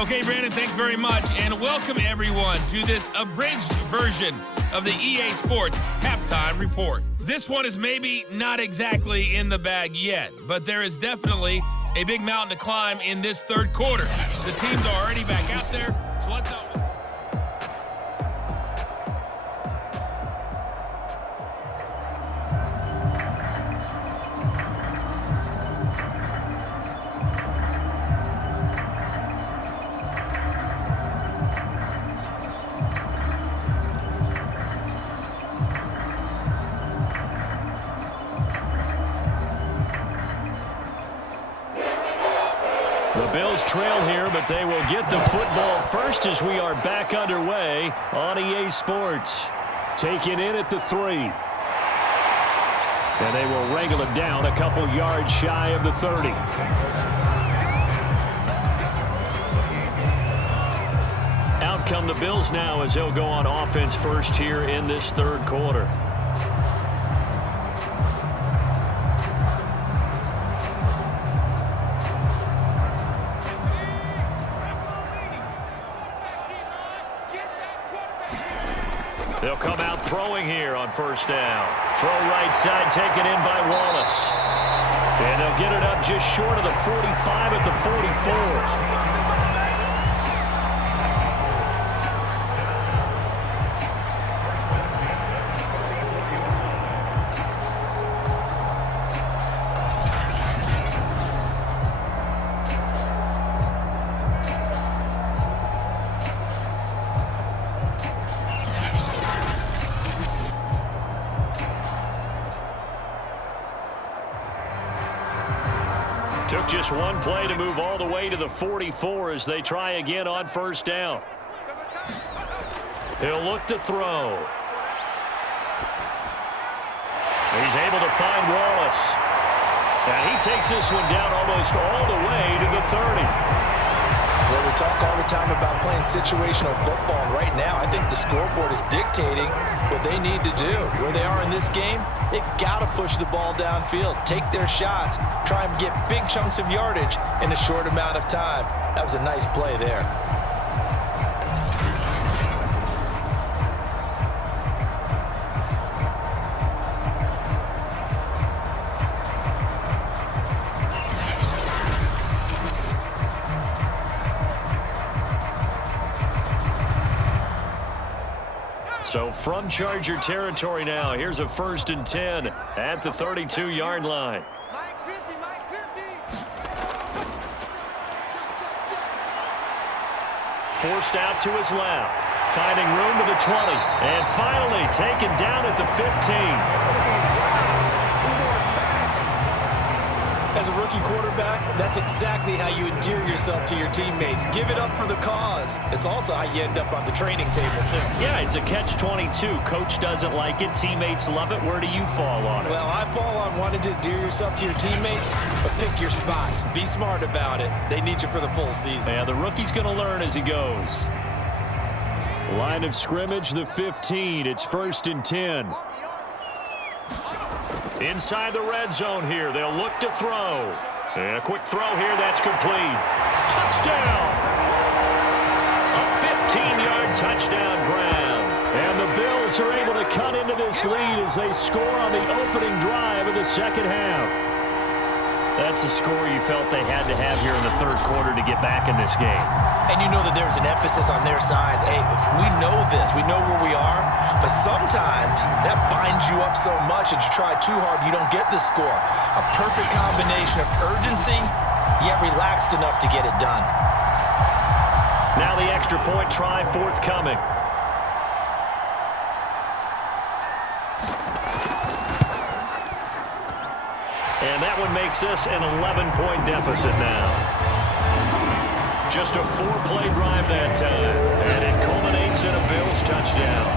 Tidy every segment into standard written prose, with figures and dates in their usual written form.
Okay, Brandon, thanks very much, and welcome everyone to this abridged version of the EA Sports Halftime Report. This one is maybe not exactly in the bag yet, but there is definitely a big mountain to climb in this third quarter. The teams are already back out there, so let's not... The Bills trail here, but they will get the football first as we are back underway on EA Sports. Taken in at the 3. And they will wrangle it down a couple yards shy of the 30. Out come the Bills now as they'll go on offense first here in this third quarter. They'll come out throwing here on first down. Throw right side taken in by Wallace. And they'll get it up just short of the 45 at the 44. Took just one play to move all the way to the 44 as they try again on first down. He'll look to throw. He's able to find Wallace. And he takes this one down almost all the way to the 30. Well, we talk all the time about playing situational football, and right now I think the scoreboard is dictating what they need to do. Where they are in this game, they've got to push the ball downfield, take their shots, try and get big chunks of yardage in a short amount of time. That was a nice play there. So from Charger territory now, here's a 1st and 10 at the 32-yard line. Mike 50, Mike 50. Forced out to his left, finding room to the 20, and finally taken down at the 15. As a rookie quarterback, that's exactly how you endear yourself to your teammates. Give it up for the cause. It's also how you end up on the training table, too. Yeah, it's a catch-22. Coach doesn't like it. Teammates love it. Where do you fall on it? Well, I fall on wanting to endear yourself to your teammates, but pick your spots. Be smart about it. They need you for the full season. Yeah, the rookie's going to learn as he goes. Line of scrimmage, the 15. It's 1st and 10. Inside the red zone here. They'll look to throw. And a quick throw here. That's complete. Touchdown! A 15-yard touchdown grab. And the Bills are able to cut into this lead as they score on the opening drive of the second half. That's a score you felt they had to have here in the third quarter to get back in this game. And you know that there's an emphasis on their side. Hey, we know this. We know where we are. But sometimes that binds you up so much that you try too hard, you don't get the score. A perfect combination of urgency, yet relaxed enough to get it done. Now the extra point try forthcoming. And that one makes this an 11-point deficit now. Just a 4-play drive that time. And it culminates in a Bills touchdown.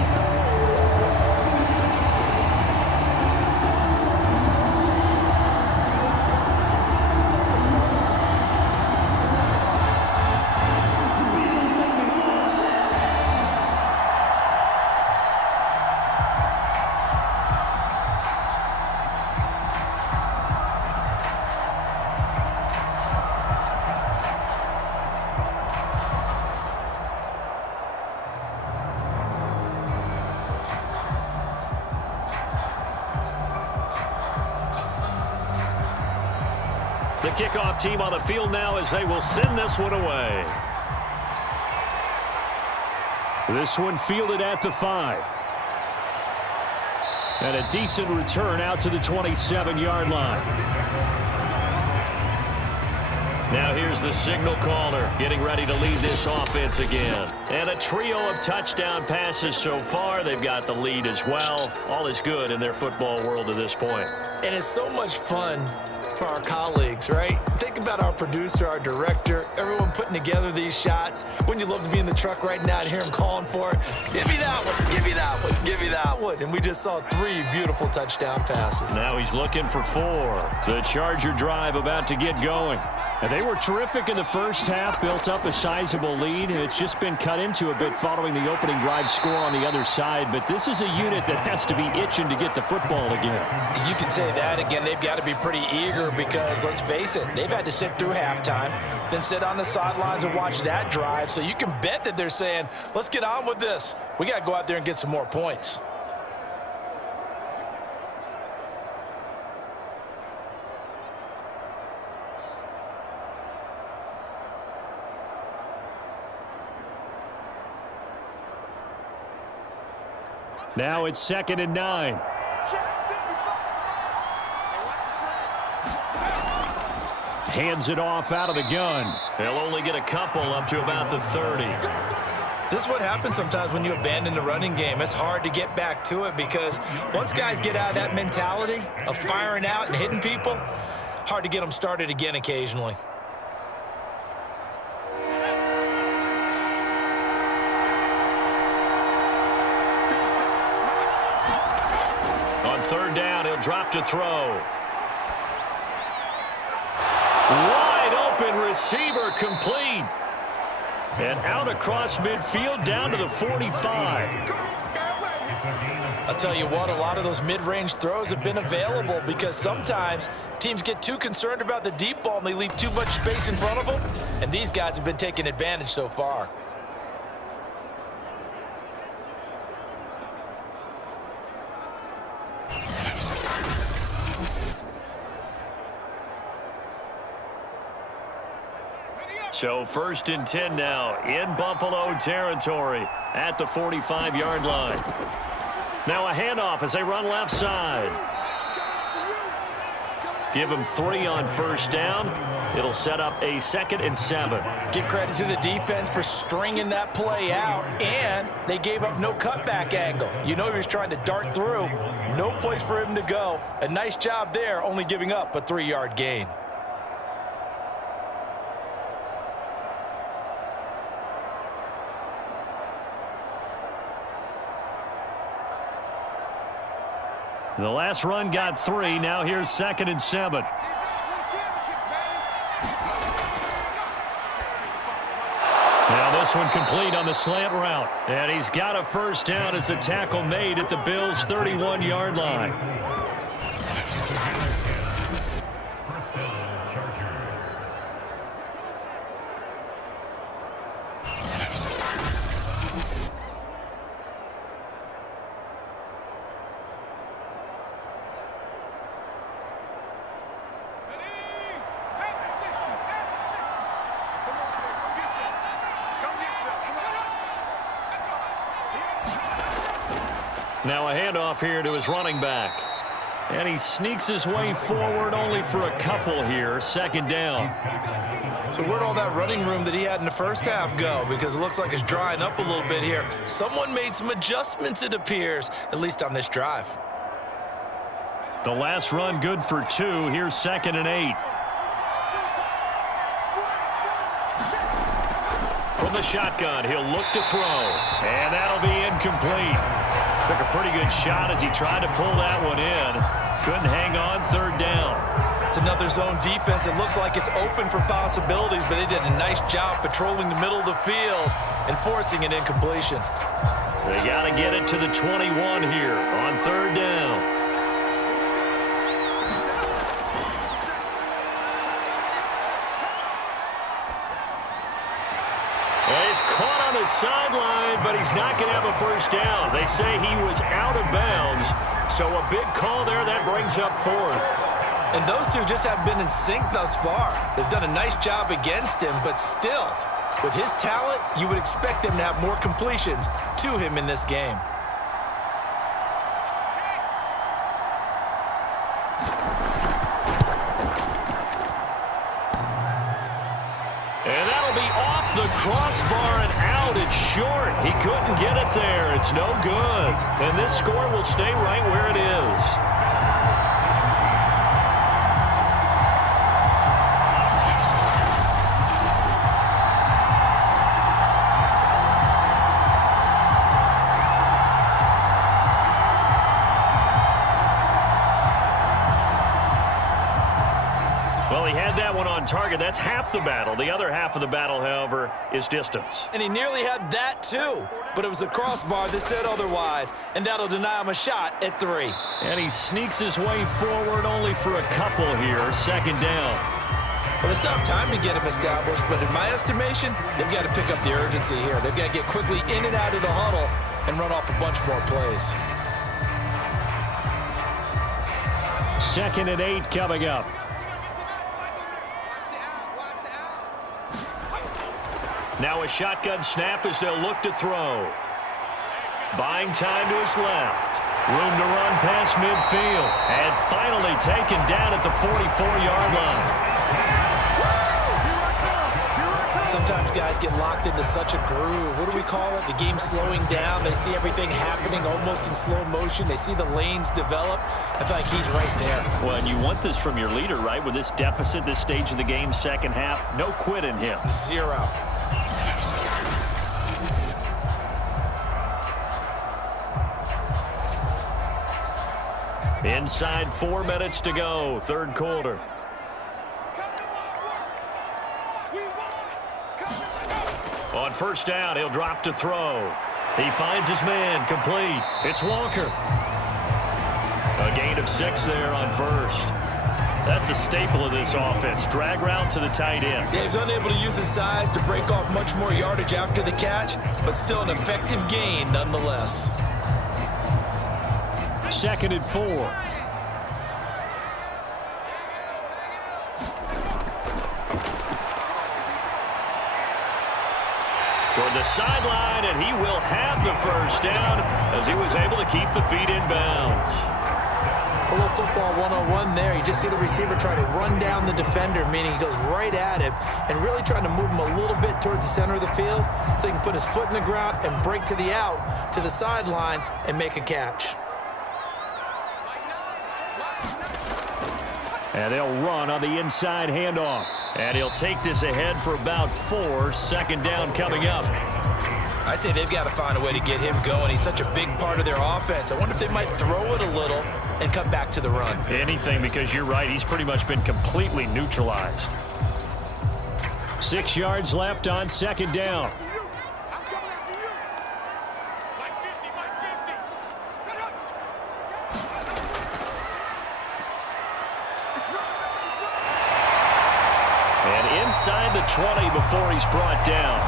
kickoff team on the field now as they will send this one away. This one fielded at the 5. And a decent return out to the 27-yard line. Now here's the signal caller getting ready to lead this offense again. And a trio of touchdown passes so far. They've got the lead as well. All is good in their football world at this point. And it's so much fun for our colleagues, right? Think about our producer, our director, everyone putting together these shots. Wouldn't you love to be in the truck right now and hear him calling for it? Give me that one, give me that one, give me that one. And we just saw 3 beautiful touchdown passes. Now he's looking for 4. The Charger drive about to get going. And they were terrific in the first half, built up a sizable lead. It's just been cut into a bit following the opening drive score on the other side. But this is a unit that has to be itching to get the football again. You can say that again. They've got to be pretty eager because, let's face it, they've had to sit through halftime, then sit on the sidelines and watch that drive. So you can bet that they're saying, let's get on with this. We got to go out there and get some more points. Now it's 2nd and 9. Hands it off out of the gun. They'll only get a couple up to about the 30. This is what happens sometimes when you abandon the running game. It's hard to get back to it because once guys get out of that mentality of firing out and hitting people, hard to get them started again occasionally. On 3rd down, he'll drop to throw. Wide open receiver complete. And out across midfield down to the 45. I'll tell you what, a lot of those mid-range throws have been available because sometimes teams get too concerned about the deep ball and they leave too much space in front of them. And these guys have been taking advantage so far. So 1st and 10 now in Buffalo territory at the 45-yard line. Now a handoff as they run left side. Give them 3 on 1st down. It'll set up a 2nd and 7. Give credit to the defense for stringing that play out, and they gave up no cutback angle. You know he was trying to dart through. No place for him to go. A nice job there, only giving up a 3-yard gain. The last run got 3. Now here's 2nd and 7. Now this one complete on the slant route. And he's got a 1st down as the tackle made at the Bills' 31-yard line. Now a handoff here to his running back. And he sneaks his way forward only for a couple here. 2nd down. So where'd all that running room that he had in the first half go? Because it looks like it's drying up a little bit here. Someone made some adjustments, it appears, at least on this drive. The last run good for 2. Here's 2nd and 8. From the shotgun, he'll look to throw. And that'll be incomplete. Took a pretty good shot as he tried to pull that one in. Couldn't hang on. 3rd down. It's another zone defense. It looks like it's open for possibilities, but they did a nice job patrolling the middle of the field and forcing an incompletion. They got to get it to the 21 here on 3rd down. Well, he's caught on the sideline, but he's not going to have a 1st down. They say he was out of bounds, so a big call there that brings up 4th. And those two just haven't been in sync thus far. They've done a nice job against him, but still, with his talent, you would expect them to have more completions to him in this game. And that'll be off the crossbar and out. It's short. He couldn't get it there. It's no good. And this score will stay right where it is. Well, he had that one on target. That's half the battle. The other half of the battle, however, is distance. And he nearly had that too, but it was the crossbar that said otherwise, and that'll deny him a shot at 3. And he sneaks his way forward only for a couple here. Second down. Well, they still have time to get him established, but in my estimation, they've got to pick up the urgency here. They've got to get quickly in and out of the huddle and run off a bunch more plays. 2nd and 8 coming up. Now a shotgun snap as they'll look to throw. Buying time to his left. Room to run past midfield. And finally taken down at the 44-yard line. Sometimes guys get locked into such a groove. What do we call it? The game slowing down. They see everything happening almost in slow motion. They see the lanes develop. I feel like he's right there. Well, and you want this from your leader, right? With this deficit, this stage of the game, second half, no quit in him. 0. Inside 4 minutes to go, third quarter. On first down, he'll drop to throw. He finds his man, complete. It's Walker. A gain of 6 there on first. That's a staple of this offense. Drag route to the tight end. Yeah, he's unable to use his size to break off much more yardage after the catch, but still an effective gain nonetheless. 2nd and 4. Toward the sideline, and he will have the first down as he was able to keep the feet in bounds. A little football 101 there. You just see the receiver try to run down the defender, meaning he goes right at him and really trying to move him a little bit towards the center of the field so he can put his foot in the ground and break to the out, to the sideline, and make a catch. And they'll run on the inside handoff. And he'll take this ahead for about 4. Second down coming up. I'd say they've got to find a way to get him going. He's such a big part of their offense. I wonder if they might throw it a little and come back to the run. Anything, because you're right. He's pretty much been completely neutralized. 6 yards left on second down. And inside the 20 before he's brought down.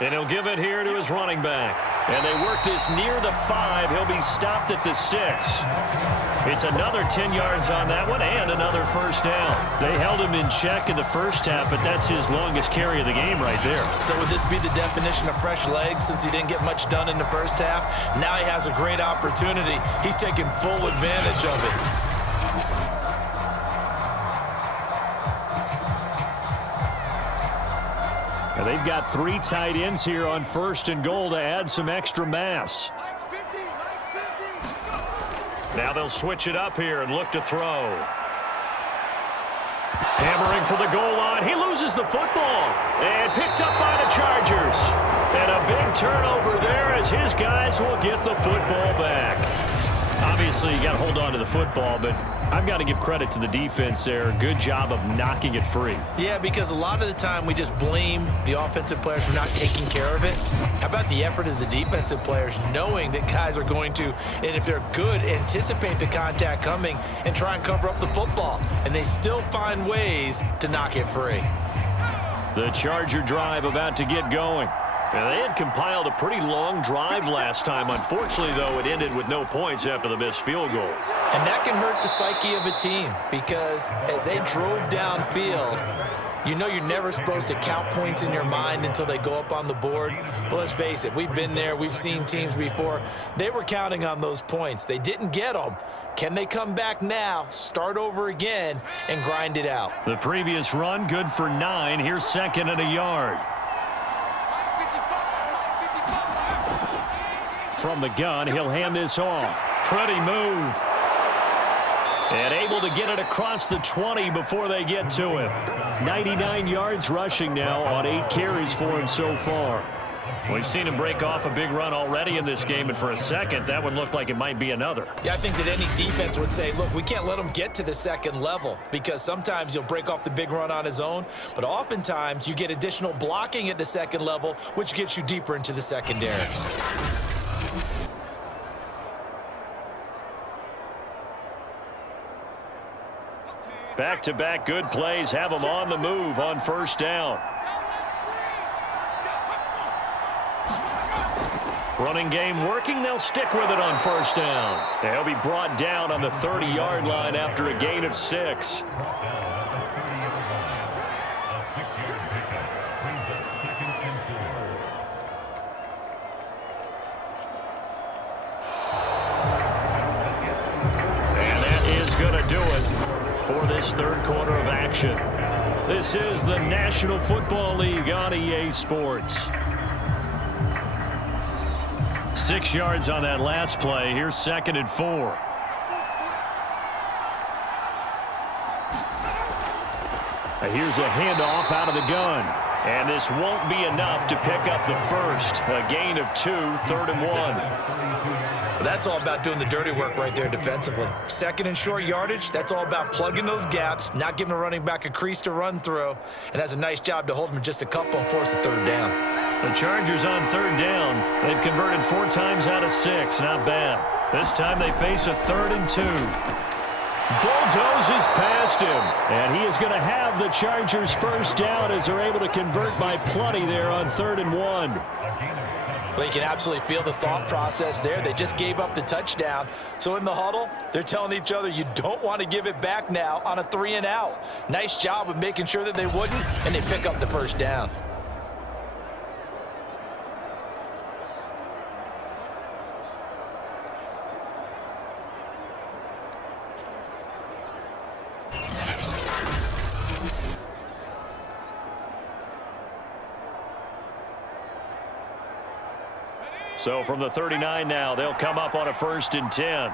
And he'll give it here to his running back. And they work this near the 5. He'll be stopped at the 6. It's another 10 yards on that one and another first down. They held him in check in the first half, but that's his longest carry of the game right there. So would this be the definition of fresh legs since he didn't get much done in the first half? Now he has a great opportunity. He's taking full advantage of it. And they've got 3 tight ends here on first and goal to add some extra mass. Mike's 50, Mike's 50. Now they'll switch it up here and look to throw. Hammering for the goal line. He loses the football. And picked up by the Chargers. And a big turnover there as his guys will get the football back. Obviously, you got to hold on to the football, but I've got to give credit to the defense there. Good job of knocking it free. Yeah, because a lot of the time we just blame the offensive players for not taking care of it. How about the effort of the defensive players knowing that guys are going to, and if they're good, anticipate the contact coming and try and cover up the football. And they still find ways to knock it free. The Charger drive about to get going. Now, they had compiled a pretty long drive last time. Unfortunately, though, it ended with no points after the missed field goal. And that can hurt the psyche of a team because as they drove downfield, you know you're never supposed to count points in your mind until they go up on the board. But let's face it, we've been there. We've seen teams before. They were counting on those points. They didn't get them. Can they come back now, start over again, and grind it out? The previous run, good for 9. Here's second and a yard. From the gun, he'll hand this off. Pretty move. And able to get it across the 20 before they get to him. 99 yards rushing now on 8 carries for him so far. We've seen him break off a big run already in this game, and for a second, that one looked like it might be another. Yeah, I think that any defense would say, look, we can't let him get to the second level because sometimes he'll break off the big run on his own, but oftentimes you get additional blocking at the second level, which gets you deeper into the secondary. Back-to-back good plays have them on the move on first down. Running game working. They'll stick with it on first down. They'll be brought down on the 30-yard line after a gain of 6. And that is going to do it for this third quarter of action. This is the National Football League on EA Sports. 6 yards on that last play. Here's second and 4. Here's a handoff out of the gun. And this won't be enough to pick up the first. A gain of 2, 3rd and 1. That's all about doing the dirty work right there defensively. Second and short yardage, that's all about plugging those gaps, not giving a running back a crease to run through, and has a nice job to hold him just a couple and force a third down. The Chargers on third down. They've converted 4 times out of 6. Not bad. This time they face a 3rd and 2. Bulldozes past him. And he is going to have the Chargers first down as they're able to convert by plenty there on 3rd and 1. Well, you can absolutely feel the thought process there. They just gave up the touchdown. So in the huddle, they're telling each other, you don't want to give it back now on a 3 and out. Nice job of making sure that they wouldn't, and they pick up the first down. So from the 39 now, they'll come up on a 1st and 10.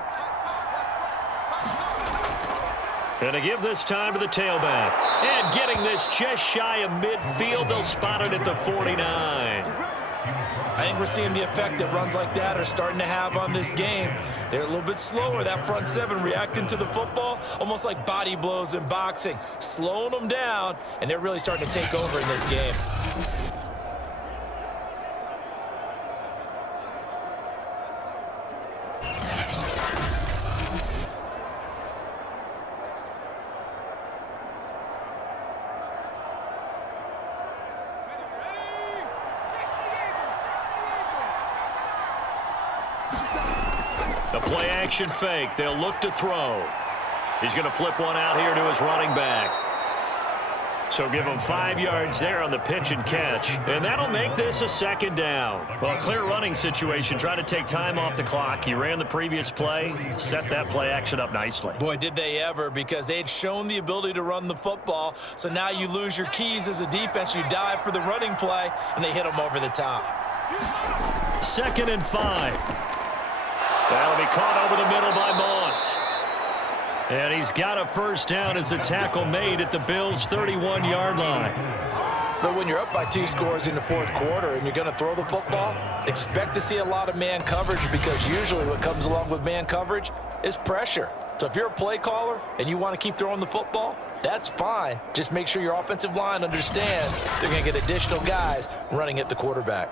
And to give this time to the tailback. And getting this just shy of midfield, they'll spot it at the 49. I think we're seeing the effect that runs like that are starting to have on this game. They're a little bit slower, that front 7 reacting to the football, almost like body blows in boxing, slowing them down, and they're really starting to take over in this game. The play-action fake. They'll look to throw. He's going to flip one out here to his running back. So give him 5 yards there on the pitch and catch. And that'll make this a 2nd down. Well, clear running situation. Trying to take time off the clock. He ran the previous play. Set that play action up nicely. Boy, did they ever, because they had shown the ability to run the football. So now you lose your keys as a defense. You dive for the running play, and they hit them over the top. 2nd and 5. That'll be caught over the middle by Moss. And he's got a first down as the tackle made at the Bills' 31-yard line. But when you're up by 2 scores in the fourth quarter and you're going to throw the football, expect to see a lot of man coverage, because usually what comes along with man coverage is pressure. So if you're a play caller and you want to keep throwing the football, that's fine. Just make sure your offensive line understands they're going to get additional guys running at the quarterback.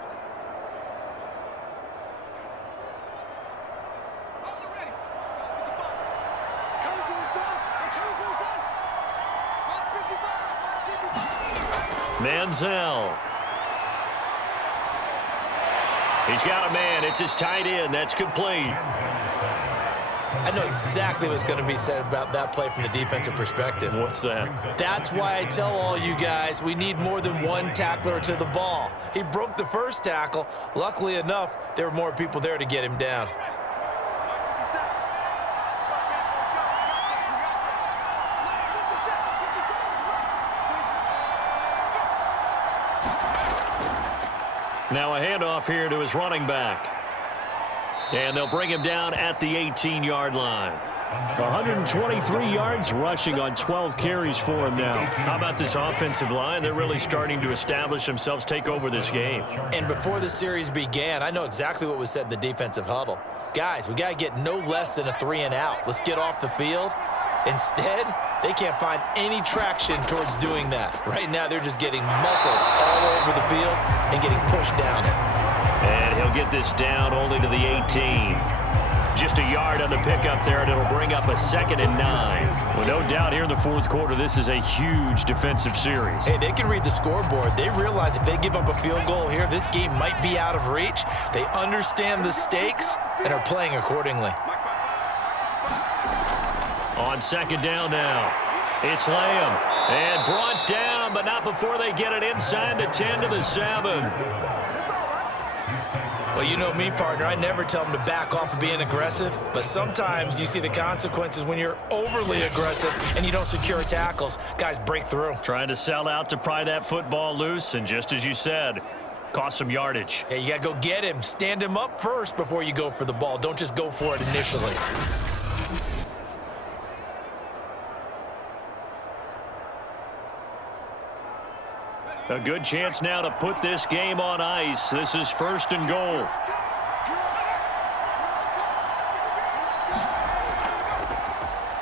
Manziel. He's got a man. It's his tight end. That's complete. I know exactly what's going to be said about that play from the defensive perspective. What's that? That's why I tell all you guys we need more than one tackler to the ball. He broke the first tackle. Luckily enough, there were more people there to get him down. Now a handoff here to his running back. And they'll bring him down at the 18-yard line. 123 yards rushing on 12 carries for him now. How about this offensive line? They're really starting to establish themselves, take over this game. And before the series began, I know exactly what was said in the defensive huddle. Guys, we got to get no less than a 3-and-out. Let's get off the field. Instead, they can't find any traction towards doing that. Right now, they're just getting muscled all over the field and getting pushed down it. And he'll get this down only to the 18. Just a yard on the pickup there, and it'll bring up a 2nd and 9. Well, no doubt here in the fourth quarter, this is a huge defensive series. Hey, they can read the scoreboard. They realize if they give up a field goal here, this game might be out of reach. They understand the stakes and are playing accordingly. On 2nd down now, it's Lamb. And brought down, but not before they get it inside the 10 to the 7. Well, you know me, partner. I never tell them to back off of being aggressive, but sometimes you see the consequences when you're overly aggressive and you don't secure tackles. Guys break through. Trying to sell out to pry that football loose, and just as you said, cost some yardage. Yeah, you got to go get him. Stand him up first before you go for the ball. Don't just go for it initially. A good chance now to put this game on ice. This is 1st and goal.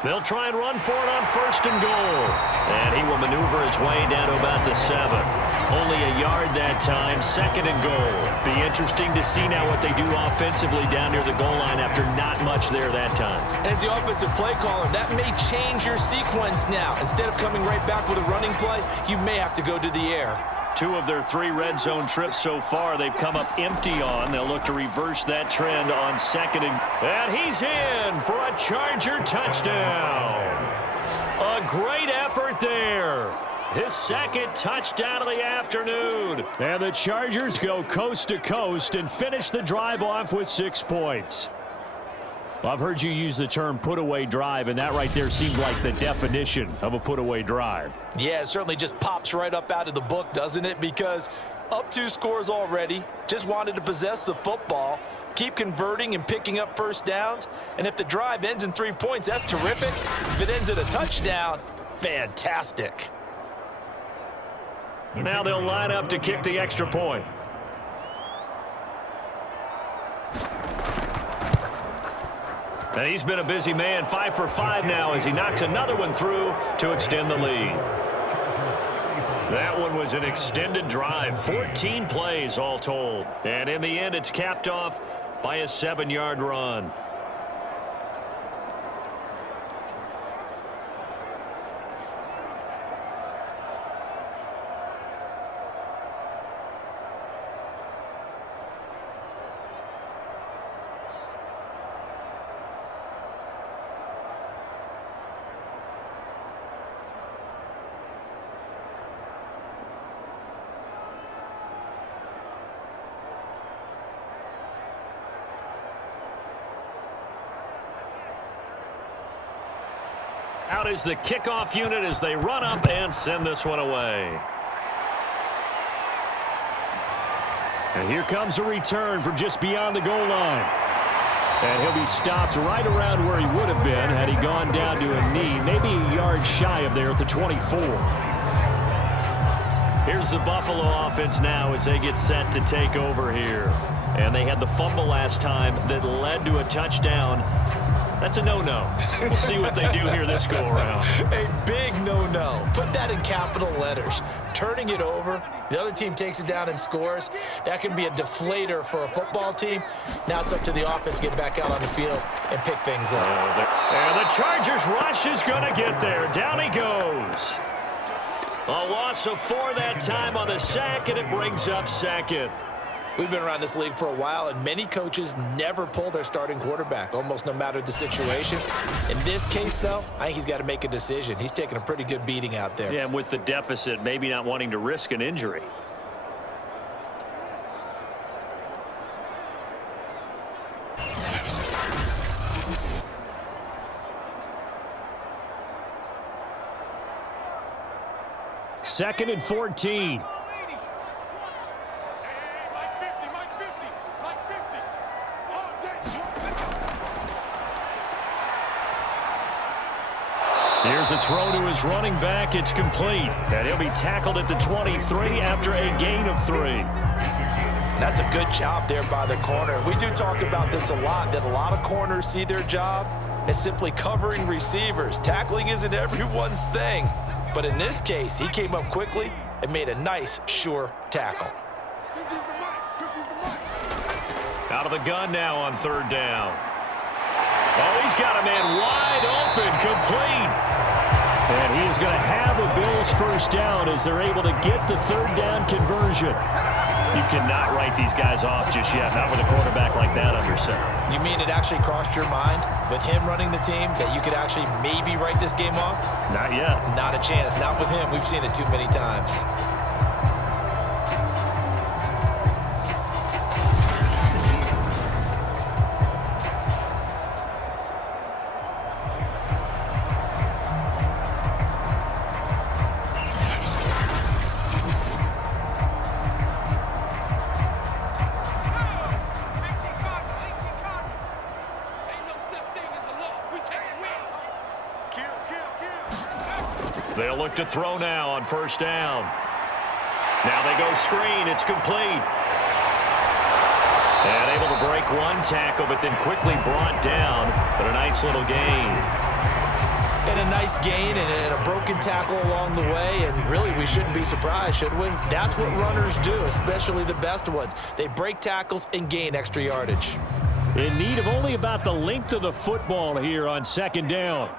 They'll try and run for it on 1st and goal. And he will maneuver his way down to about the 7. Only a yard that time, 2nd and goal. Be interesting to see now what they do offensively down near the goal line after not much there that time. As the offensive play caller, that may change your sequence now. Instead of coming right back with a running play, you may have to go to the air. 2 of their 3 red zone trips so far, they've come up empty on. They'll look to reverse that trend on 2nd and he's in for a Charger touchdown. A great effort there. His 2nd touchdown of the afternoon. And the Chargers go coast to coast and finish the drive off with 6 points. Well, I've heard you use the term put-away drive, and that right there seemed like the definition of a put-away drive. Yeah, it certainly just pops right up out of the book, doesn't it? Because up 2 scores already, just wanted to possess the football, keep converting and picking up first downs, and if the drive ends in 3 points, that's terrific. If it ends in a touchdown, fantastic. Now they'll line up to kick the extra point. And he's been a busy man, 5 for 5 now as he knocks another one through to extend the lead. That one was an extended drive, 14 plays all told. And in the end, it's capped off by a 7-yard run. Out is the kickoff unit as they run up and send this one away. And here comes a return from just beyond the goal line. And he'll be stopped right around where he would have been had he gone down to a knee, maybe a yard shy of there at the 24. Here's the Buffalo offense now as they get set to take over here. And they had the fumble last time that led to a touchdown. That's a no-no. We'll see what they do here this go-around. A big no-no. Put that in capital letters. Turning it over, the other team takes it down and scores. That can be a deflator for a football team. Now it's up to the offense to get back out on the field and pick things up. And the Chargers rush is going to get there. Down he goes. A loss of 4 that time on the sack, and it brings up second. We've been around this league for a while, and many coaches never pull their starting quarterback, almost no matter the situation. In this case, though, I think he's got to make a decision. He's taking a pretty good beating out there. Yeah, and with the deficit, maybe not wanting to risk an injury. Second and 14. Here's a throw to his running back. It's complete. And he'll be tackled at the 23 after a gain of 3. That's a good job there by the corner. We do talk about this a lot, that a lot of corners see their job as simply covering receivers. Tackling isn't everyone's thing. But in this case, he came up quickly and made a nice, sure tackle. Out of the gun now on 3rd down. Oh, he's got a man wide open, complete. And he is going to have a Bills first down as they're able to get the 3rd down conversion. You cannot write these guys off just yet, not with a quarterback like that under center. You mean it actually crossed your mind with him running the team that you could actually maybe write this game off? Not yet. Not a chance. Not with him. We've seen it too many times. They'll look to throw now on 1st down. Now they go screen. It's complete. And able to break 1 tackle, but then quickly brought down. But a nice little gain. And a nice gain and a broken tackle along the way. And really, we shouldn't be surprised, should we? That's what runners do, especially the best ones. They break tackles and gain extra yardage. In need of only about the length of the football here on 2nd down.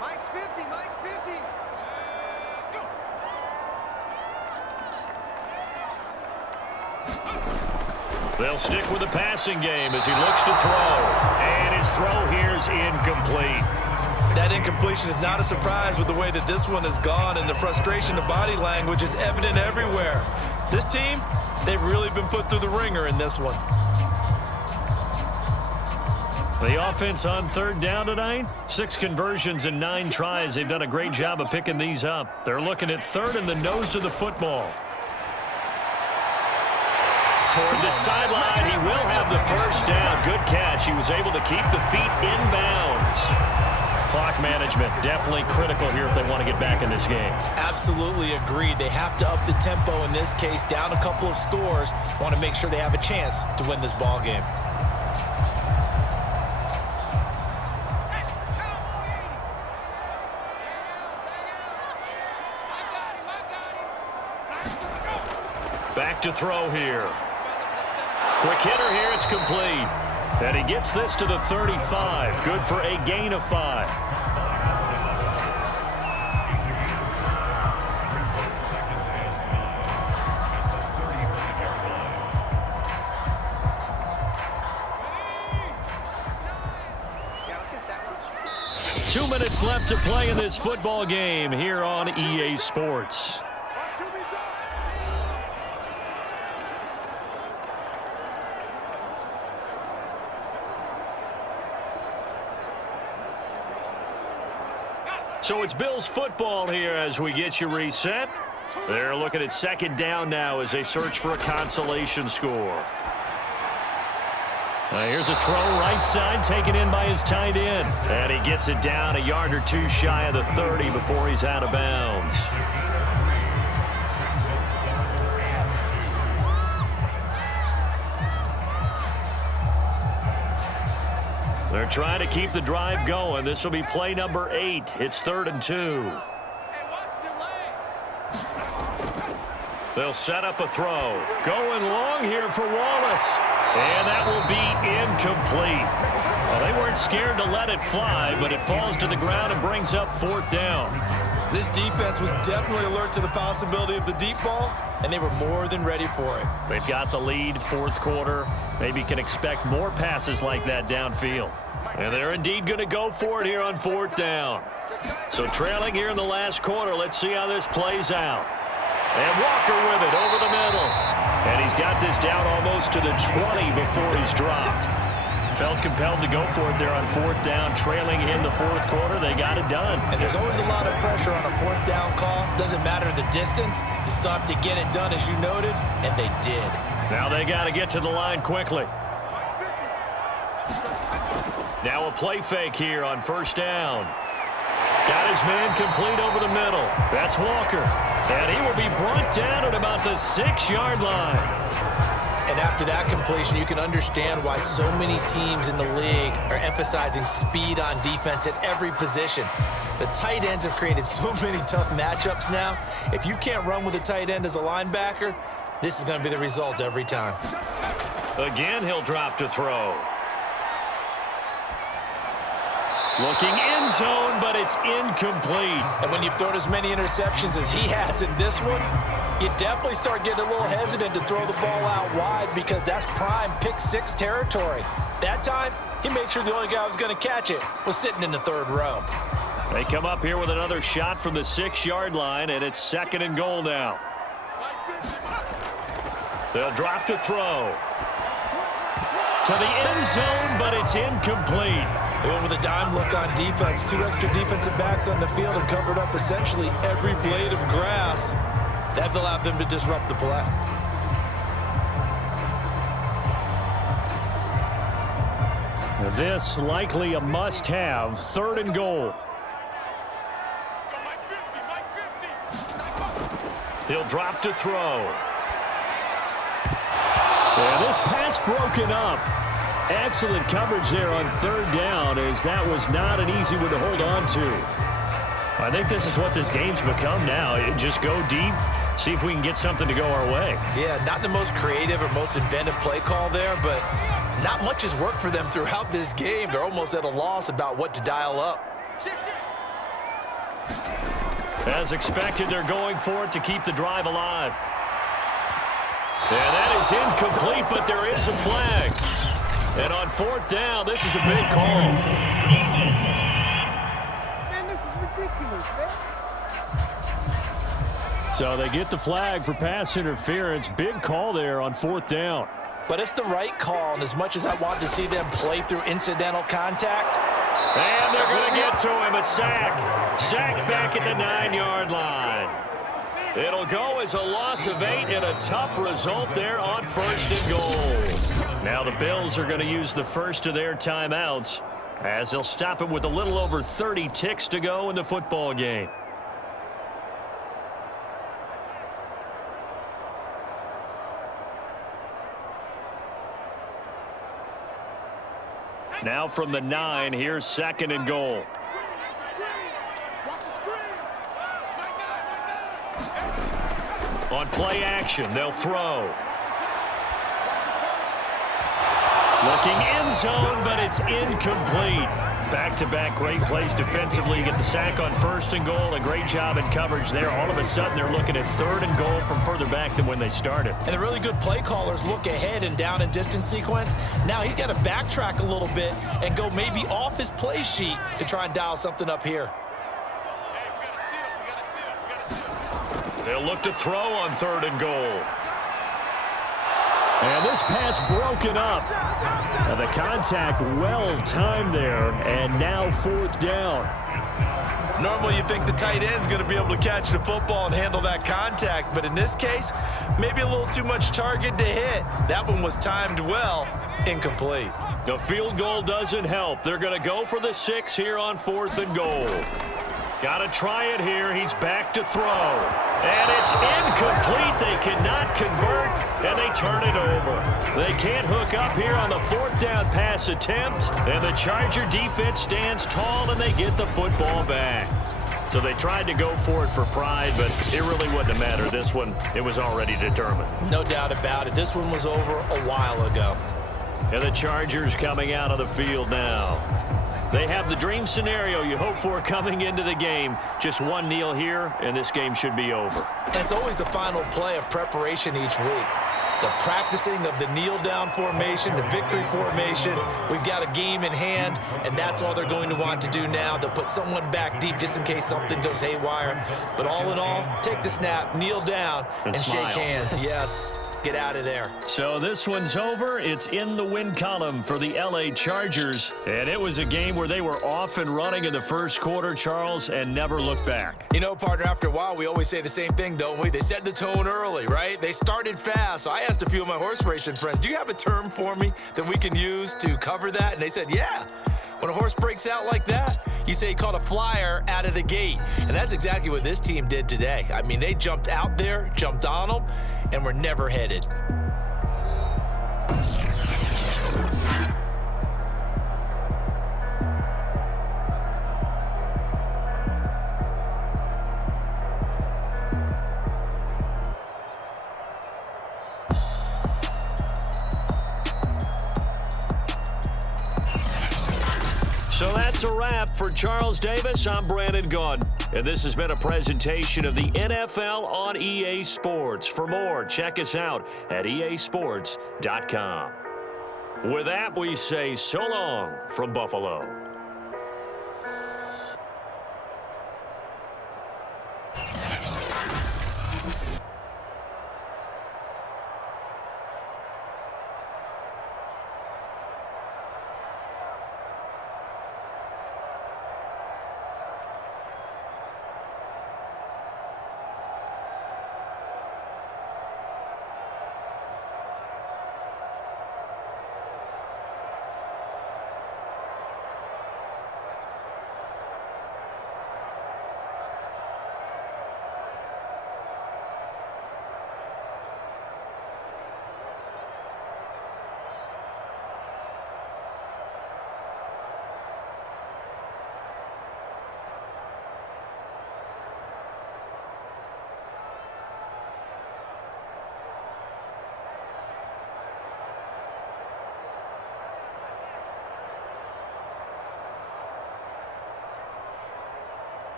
Mike's 50, Mike's 50. They'll stick with the passing game as he looks to throw. And his throw here is incomplete. That incompletion is not a surprise with the way that this one has gone, and the frustration of body language is evident everywhere. This team, they've really been put through the ringer in this one. The offense on 3rd down tonight, 6 conversions and 9 tries. They've done a great job of picking these up. They're looking at 3rd and the nose of the football. Toward the sideline, he will have the 1st down. Good catch. He was able to keep the feet inbounds. Clock management definitely critical here if they want to get back in this game. Absolutely agreed. They have to up the tempo in this case, down a couple of scores. Want to make sure they have a chance to win this ball game. Back to throw here. Quick hitter here, it's complete. And he gets this to the 35. Good for a gain of 5. Yeah, let's get a sack lunch. 2 minutes left to play in this football game here on EA Sports. So it's Bills football here as we get you reset. They're looking at 2nd down now as they search for a consolation score. Here's a throw right side taken in by his tight end. And he gets it down a yard or 2 shy of the 30 before he's out of bounds. They're trying to keep the drive going. This will be play number 8. It's 3rd and 2. They'll set up a throw. Going long here for Wallace. And that will be incomplete. Well, they weren't scared to let it fly, but it falls to the ground and brings up 4th down. This defense was definitely alert to the possibility of the deep ball, and they were more than ready for it. They've got the lead, 4th quarter. Maybe can expect more passes like that downfield. And they're indeed going to go for it here on 4th down. So trailing here in the last quarter, let's see how this plays out. And Walker with it over the middle. And he's got this down almost to the 20 before he's dropped. Felt compelled to go for it there on 4th down, trailing in the 4th quarter. They got it done. And there's always a lot of pressure on a 4th down call. Doesn't matter the distance. You still have to get it done, as you noted, and they did. Now they got to get to the line quickly. Now a play fake here on 1st down. Got his man complete over the middle. That's Walker. And he will be brought down at about the 6-yard line. And after that completion, you can understand why so many teams in the league are emphasizing speed on defense at every position. The tight ends have created so many tough matchups now. If you can't run with a tight end as a linebacker, this is going to be the result every time. Again, he'll drop to throw. Looking end zone, but it's incomplete. And when you've thrown as many interceptions as he has in this one, you definitely start getting a little hesitant to throw the ball out wide because that's prime pick 6 territory. That time, he made sure the only guy who was going to catch it was sitting in the 3rd row. They come up here with another shot from the 6-yard line, and it's 2nd and goal now. They'll drop to throw. To the end zone, but it's incomplete. They went with a dime look on defense. 2 extra defensive backs on the field and covered up essentially every blade of grass. That allowed them to disrupt the play. This likely a must-have. 3rd and goal. He'll drop to throw. And this pass broken up. Excellent coverage there on 3rd down, as that was not an easy one to hold on to. I think this is what this game's become now. Just go deep, see if we can get something to go our way. Yeah, not the most creative or most inventive play call there, but not much has worked for them throughout this game. They're almost at a loss about what to dial up. As expected, they're going for it to keep the drive alive. And that is incomplete, but there is a flag. And on 4th down, this is a big call. Man, this is ridiculous, man. So they get the flag for pass interference. Big call there on 4th down. But it's the right call, and as much as I want to see them play through incidental contact. And they're going to get to him, a sack. Sack back at the 9-yard line. It'll go as a loss of 8 and a tough result there on 1st and goal. Now the Bills are going to use the first of their timeouts as they'll stop it with a little over 30 ticks to go in the football game. Now from the 9, here's 2nd and goal. On play action, they'll throw. Looking end zone, but it's incomplete. Back-to-back great plays defensively. You get the sack on 1st and goal. A great job in coverage there. All of a sudden, they're looking at 3rd and goal from further back than when they started. And the really good play callers look ahead and down and distance sequence. Now he's got to backtrack a little bit and go maybe off his play sheet to try and dial something up here. They'll look to throw on 3rd and goal. And this pass broken up. Now the contact well timed there, and now 4th down. Normally you think the tight end's going to be able to catch the football and handle that contact, but in this case, maybe a little too much target to hit. That one was timed well, incomplete. The field goal doesn't help. They're going to go for the 6 here on 4th and goal. Got to try it here. He's back to throw. And it's incomplete. They cannot convert. and they turn it over. They can't hook up here on the 4th down pass attempt, and the Charger defense stands tall, and they get the football back. So they tried to go for it for pride, but it really wouldn't have mattered. This one, it was already determined. No doubt about it. This one was over a while ago. And the Chargers coming out of the field now. They have the dream scenario you hope for coming into the game. Just one kneel here, and this game should be over. And it's always the final play of preparation each week. The practicing of the kneel-down formation, the victory formation. We've got a game in hand, and that's all they're going to want to do now. They'll put someone back deep just in case something goes haywire. But all in all, take the snap, kneel down, and shake hands. Yes, get out of there. So this one's over. It's in the win column for the L.A. Chargers. And it was a game where they were off and running in the first quarter, Charles, and never looked back. You know, partner, after a while, we always say the same thing, don't we? They set the tone early, right? They started fast. So I asked a few of my horse racing friends, do you have a term for me that we can use to cover that? And they said, yeah. When a horse breaks out like that, you say he caught a flyer out of the gate. And that's exactly what this team did today. I mean, they jumped out there, jumped on them, and were never headed. So that's a wrap for Charles Davis. I'm Brandon Gunn, and this has been a presentation of the NFL on EA Sports. For more, check us out at easports.com. With that, we say so long from Buffalo.